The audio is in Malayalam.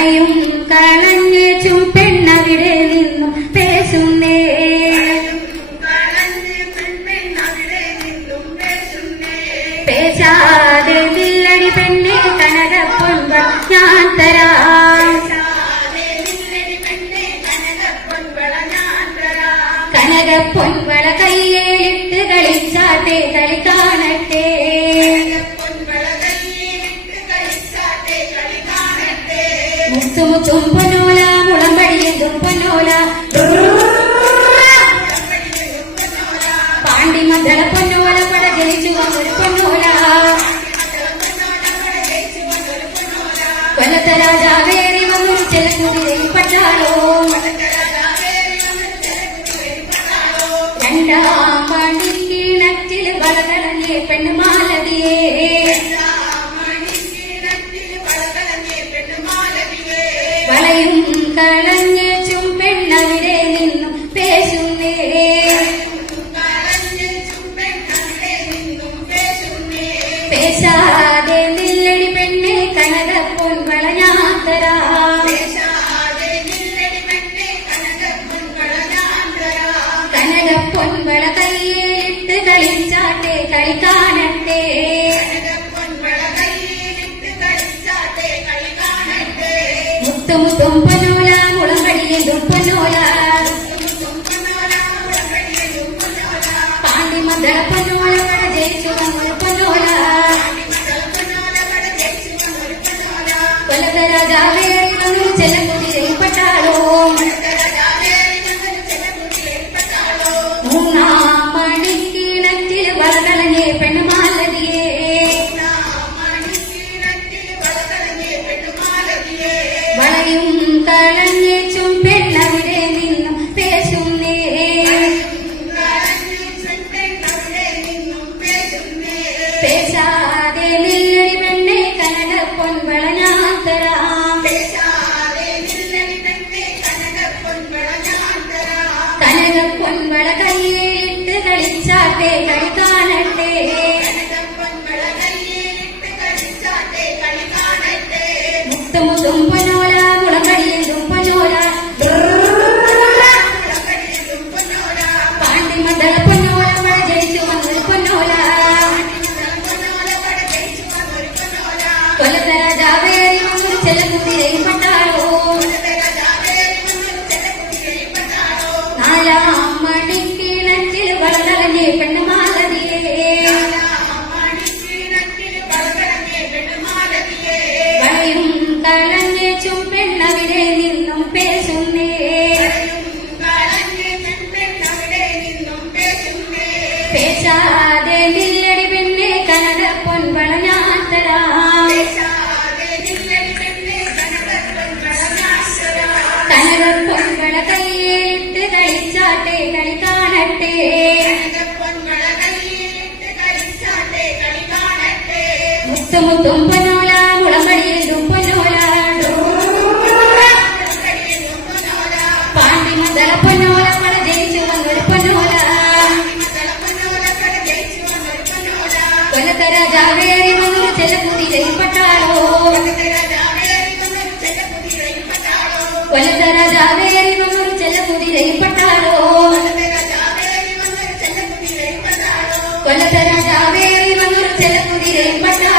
വളയും കളഞ്ഞേച്ചും പെണ്ണവിടെ നിന്നും പേശുന്നേ പേശാതെ നില്ലടി പെണ്ണെ കനക പൊൻക ഞാൻ തരാം. കനക പൊൻവള കയ്യേലിട്ട് കളിച്ചാട്ടെ കളി കാണട്ടെ. മുത്തുമുത്തും മുളമ്പടിയും ചുംബനോല. പാണ്ടി മദ്ദള പൊന്നോല പട ഒരു പൊന്നോല കൊല്ലത്തെ രാജാവേറി വന്നു ചെലക്കുതിരയിൽ പട്ടാളോ രണ്ടാം പാണ്ടി കിണറ്റിൽ വളകളഞ്ഞേ പെണ്ണുമാലതിയേ. പേശാതെ നില്ലടി പെണ്ണെ കനക പൊൻവള ഞാൻ തരാം കനക പൊൻവള കയ്യിലിട്ട് കളിച്ചാട്ടെ കളി കാണട്ടെ. മുത്തുമുത്തും പൊന്നോല മുളങ്കടിയതും പൊന്നോല വളയും കളഞ്ഞേച്ചും നിന്നും പേശുന്നേ. പേശാതെ നില്ലടി പെണ്ണെ കനക പൊൻവള ഞാൻ തരാം കനക പൊൻവള കയ്യിലിട്ട് കളിച്ചാട്ടെ കളി കാണട്ടെ. മദ്ദള പൊന്നോല മഴ ജയിച്ചു വന്നൊരു പൊന്നോല കൊല്ലത്തെ രാജാവേറി വന്നൊരു ചെല്ലക്കുതിരയിൽ പട്ടാളോ നാലാം മണിക്കീണത്തിൽ വളകളഞ്ഞേ പെണ്ണുമാലതിയേ. വളയും കളഞ്ഞേച്ചും പെണ്ണവിടെ കാണട്ടെ മുത്തുമുത്തും கொல்லதரா சாவேரி மனுர் செலகுதிரை பட்டா